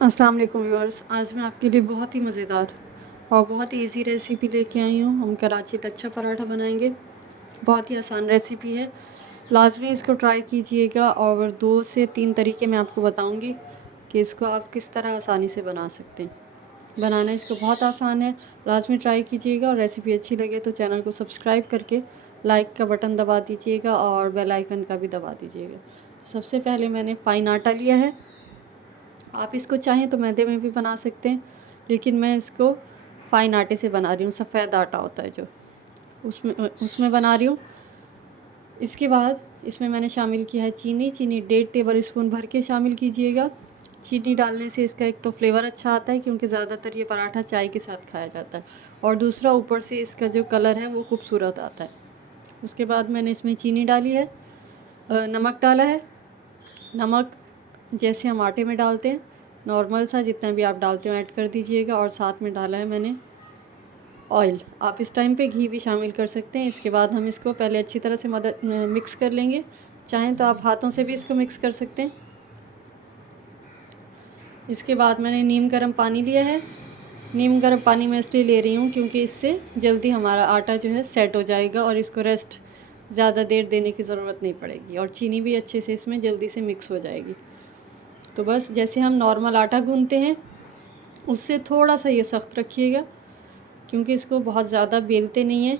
अस्सलाम वालेकुम व्यूअर्स। आज मैं आपके लिए बहुत ही मज़ेदार और बहुत ही इजी रेसिपी लेके आई हूँ। हम कराची लच्छा पराठा बनाएंगे। बहुत ही आसान रेसिपी है, लाजमी इसको ट्राई कीजिएगा। और 2 से 3 तरीके मैं आपको बताऊँगी कि इसको आप किस तरह आसानी से बना सकते हैं। बनाना इसको बहुत आसान है, लाजमी ट्राई कीजिएगा। और रेसिपी अच्छी लगे तो चैनल को सब्सक्राइब करके लाइक का बटन दबा दीजिएगा और बेल आइकन का भी दबा दीजिएगा। सबसे पहले मैंने फाइन आटा लिया है। आप इसको चाहें तो मैदे में भी बना सकते हैं, लेकिन मैं इसको फ़ाइन आटे से बना रही हूँ। सफ़ेद आटा होता है जो, उसमें बना रही हूँ। इसके बाद इसमें मैंने शामिल किया है चीनी। 1.5 टेबल स्पून भर के शामिल कीजिएगा। चीनी डालने से इसका एक तो फ्लेवर अच्छा आता है, क्योंकि ज़्यादातर ये पराठा चाय के साथ खाया जाता है, और दूसरा ऊपर से इसका जो कलर है वो खूबसूरत आता है। उसके बाद मैंने इसमें चीनी डाली है, नमक डाला है। नमक जैसे हम आटे में डालते हैं नॉर्मल सा, जितना भी आप डालते हो ऐड कर दीजिएगा। और साथ में डाला है मैंने ऑयल। आप इस टाइम पे घी भी शामिल कर सकते हैं। इसके बाद हम इसको पहले अच्छी तरह से मिक्स कर लेंगे। चाहें तो आप हाथों से भी इसको मिक्स कर सकते हैं। इसके बाद मैंने नीम गर्म पानी लिया है। नीम गर्म पानी मैं इसलिए ले रही हूँ क्योंकि इससे जल्दी हमारा आटा जो है सेट हो जाएगा और इसको रेस्ट ज़्यादा देर देने की ज़रूरत नहीं पड़ेगी, और चीनी भी अच्छे से इसमें जल्दी से मिक्स हो जाएगी। तो बस जैसे हम नॉर्मल आटा गूंथते हैं उससे थोड़ा सा ये सख्त रखिएगा, क्योंकि इसको बहुत ज़्यादा बेलते नहीं हैं,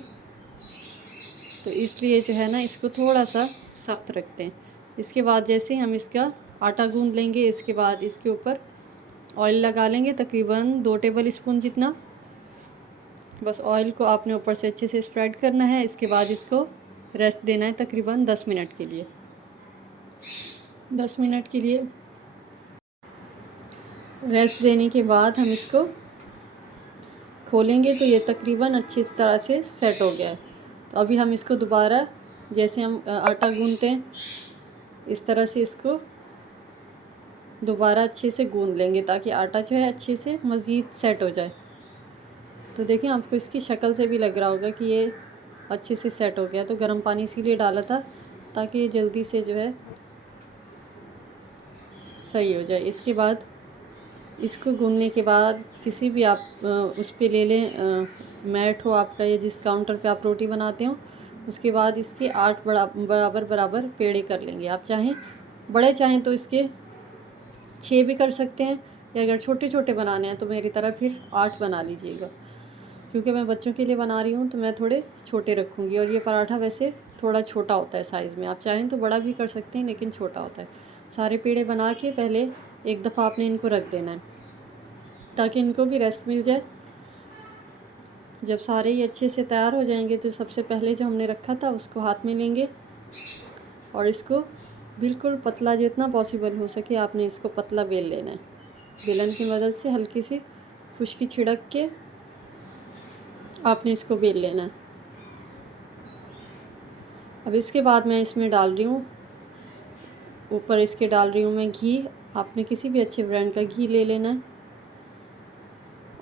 तो इसलिए जो है ना इसको थोड़ा सा सख्त रखते हैं। इसके बाद जैसे हम इसका आटा गूंथ लेंगे, इसके बाद इसके ऊपर ऑयल लगा लेंगे, तकरीबन 2 टेबल स्पून जितना। बस ऑयल को आपने ऊपर से अच्छे से स्प्रेड करना है। इसके बाद इसको रेस्ट देना है तकरीबन 10 मिनट के लिए। 10 मिनट के लिए रेस्ट देने के बाद हम इसको खोलेंगे तो ये तकरीबन अच्छी तरह से सेट हो गया है। तो अभी हम इसको दोबारा जैसे हम आटा गूंथते हैं इस तरह से इसको दोबारा अच्छे से गूंथ लेंगे, ताकि आटा जो है अच्छे से मज़ीद सेट हो जाए। तो देखिए आपको इसकी शक्ल से भी लग रहा होगा कि ये अच्छे से सेट हो गया। तो गर्म पानी इसीलिए डाला था ताकि ये जल्दी से जो है सही हो जाए। इसके बाद इसको गूंथने के बाद किसी भी आप उस पे ले लें, मैट हो आपका या जिस काउंटर पे आप रोटी बनाते हो। उसके बाद इसके 8 बराबर पेड़े कर लेंगे। आप चाहें बड़े चाहें तो इसके 6 भी कर सकते हैं, या अगर छोटे छोटे बनाने हैं तो मेरी तरह फिर 8 बना लीजिएगा। क्योंकि मैं बच्चों के लिए बना रही हूँ तो मैं थोड़े छोटे रखूँगी। और ये पराठा वैसे थोड़ा छोटा होता है साइज़ में, आप चाहें तो बड़ा भी कर सकते हैं, लेकिन छोटा होता है। सारे पेड़े बना के पहले एक दफ़ा आपने इनको रख देना है, ताकि इनको भी रेस्ट मिल जाए। जब सारे ही अच्छे से तैयार हो जाएंगे तो सबसे पहले जो हमने रखा था उसको हाथ में लेंगे, और इसको बिल्कुल पतला, जितना पॉसिबल हो सके आपने इसको पतला बेल लेना है। बेलन की मदद से हल्की सी खुश्की छिड़क के आपने इसको बेल लेना है। अब इसके बाद मैं इसमें डाल रही हूँ, ऊपर इसके डाल रही हूँ मैं घी। आपने किसी भी अच्छे ब्रांड का घी ले लेना है।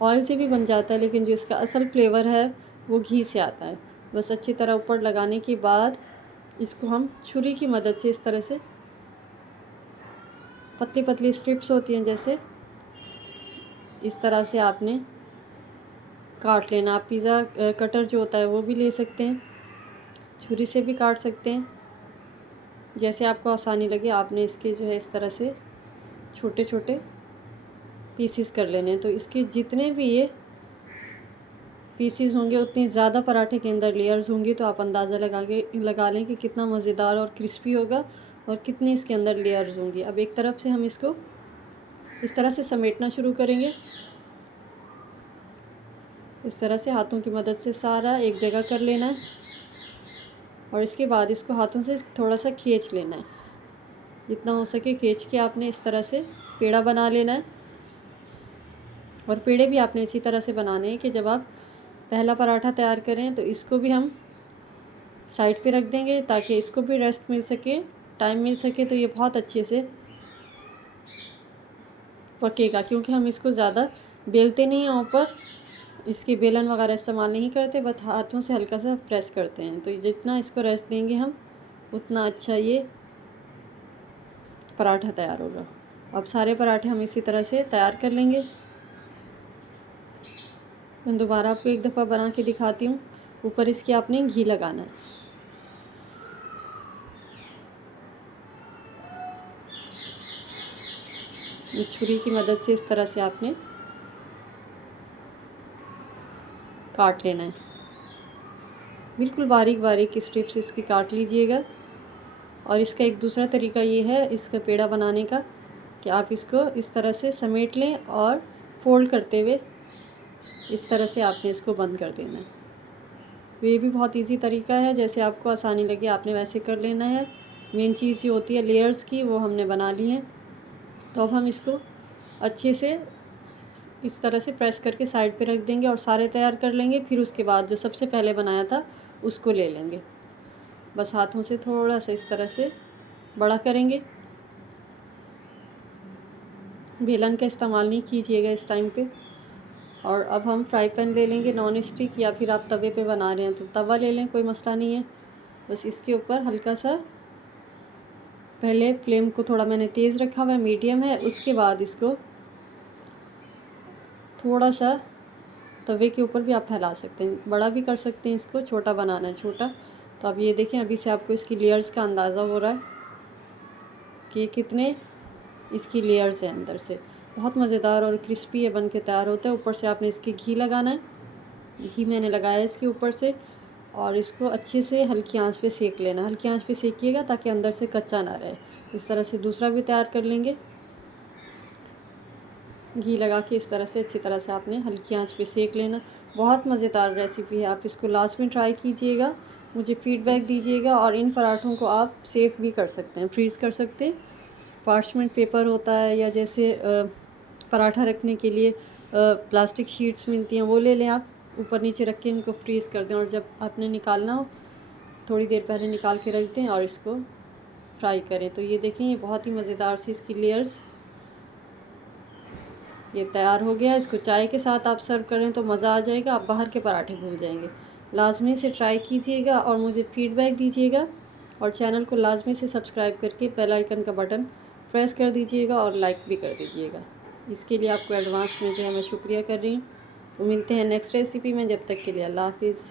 ऑयल से भी बन जाता है, लेकिन जो इसका असल फ्लेवर है वो घी से आता है। बस अच्छी तरह ऊपर लगाने के बाद इसको हम छुरी की मदद से इस तरह से पतली पतली स्ट्रिप्स होती हैं जैसे, इस तरह से आपने काट लेना। आप पिज़्ज़ा कटर जो होता है वो भी ले सकते हैं, छुरी से भी काट सकते हैं, जैसे आपको आसानी लगे। आपने इसके जो है इस तरह से छोटे छोटे पीसीस कर लेने हैं। तो इसके जितने भी ये पीसीस होंगे उतनी ज़्यादा पराठे के अंदर लेयर्स होंगी। तो आप अंदाज़ा लगा लें कि कितना मज़ेदार और क्रिस्पी होगा और कितनी इसके अंदर लेयर्स होंगी। अब एक तरफ से हम इसको इस तरह से समेटना शुरू करेंगे। इस तरह से हाथों की मदद से सारा एक जगह कर लेना है, और इसके बाद इसको हाथों से थोड़ा सा खींच लेना है। जितना हो सके खींच के आपने इस तरह से पेड़ा बना लेना है। और पेड़े भी आपने इसी तरह से बनाने हैं कि जब आप पहला पराठा तैयार करें तो इसको भी हम साइड पे रख देंगे, ताकि इसको भी रेस्ट मिल सके, टाइम मिल सके। तो ये बहुत अच्छे से पकेगा, क्योंकि हम इसको ज़्यादा बेलते नहीं हैं, ऊपर इसकी बेलन वगैरह इस्तेमाल नहीं करते, बस हाथों से हल्का सा प्रेस करते हैं। तो जितना इसको रेस्ट देंगे हम उतना अच्छा ये पराठा तैयार होगा। अब सारे पराठे हम इसी तरह से तैयार कर लेंगे। मैं दोबारा आपको एक दफ़ा बना के दिखाती हूँ। ऊपर इसके आपने घी लगाना है। छुरी की मदद से इस तरह से आपने काट लेना है। बिल्कुल बारीक बारीक स्ट्रिप्स इसकी काट लीजिएगा। और इसका एक दूसरा तरीका ये है इसका पेड़ा बनाने का कि आप इसको इस तरह से समेट लें और फोल्ड करते हुए इस तरह से आपने इसको बंद कर देना है। ये भी बहुत इजी तरीका है, जैसे आपको आसानी लगे आपने वैसे कर लेना है। मेन चीज़ जो होती है लेयर्स की वो हमने बना ली है। तो अब हम इसको अच्छे से इस तरह से प्रेस करके साइड पे रख देंगे और सारे तैयार कर लेंगे। फिर उसके बाद जो सबसे पहले बनाया था उसको ले लेंगे। बस हाथों से थोड़ा सा इस तरह से बड़ा करेंगे। बेलन का इस्तेमाल नहीं कीजिएगा इस टाइम पे। और अब हम फ्राई पैन ले लेंगे नॉन स्टिक, या फिर आप तवे पे बना रहे हैं तो तवा ले लें, कोई मसला नहीं है। बस इसके ऊपर हल्का सा पहले फ्लेम को थोड़ा मैंने तेज़ रखा हुआ है, मीडियम है। उसके बाद इसको थोड़ा सा तवे के ऊपर भी आप फैला सकते हैं, बड़ा भी कर सकते हैं। इसको छोटा बनाना है छोटा। तो अब ये देखें, अभी से आपको इसकी लेयर्स का अंदाज़ा हो रहा है कि कितने इसकी लेयर्स हैं अंदर से। बहुत मज़ेदार और क्रिस्पी ये बन के तैयार होता है। ऊपर से आपने इसकी घी लगाना है। घी मैंने लगाया इसके ऊपर से, और इसको अच्छे से हल्की आंच पे सेक लेना। हल्की आंच पे सेकिएगा ताकि अंदर से कच्चा ना रहे। इस तरह से दूसरा भी तैयार कर लेंगे। घी लगा के इस तरह से अच्छी तरह से आपने हल्की आंच पे सेक लेना। बहुत मज़ेदार रेसिपी है, आप इसको लास्ट में ट्राई कीजिएगा, मुझे फ़ीडबैक दीजिएगा। और इन पराठों को आप सेफ़ भी कर सकते हैं, फ्रीज़ कर सकते हैं। पार्चमेंट पेपर होता है, या जैसे पराठा रखने के लिए प्लास्टिक शीट्स मिलती हैं, वो ले लें आप। ऊपर नीचे रख के इनको फ्रीज़ कर दें, और जब आपने निकालना हो थोड़ी देर पहले निकाल के रख दें और इसको फ्राई करें। तो ये देखें, ये बहुत ही मज़ेदार सी इसकी लेयर्स ये तैयार हो गया। इसको चाय के साथ आप सर्व करें तो मज़ा आ जाएगा, आप बाहर के पराठे भूल जाएंगे। लाजमी से ट्राई कीजिएगा और मुझे फ़ीडबैक दीजिएगा। और चैनल को लाजमी से सब्सक्राइब करके बेल आइकन का बटन प्रेस कर दीजिएगा और लाइक भी कर दीजिएगा। इसके लिए आपको एडवांस में जो है मैं शुक्रिया कर रही हूँ। तो मिलते हैं नेक्स्ट रेसिपी में, जब तक के लिए अल्लाह हाफिज़।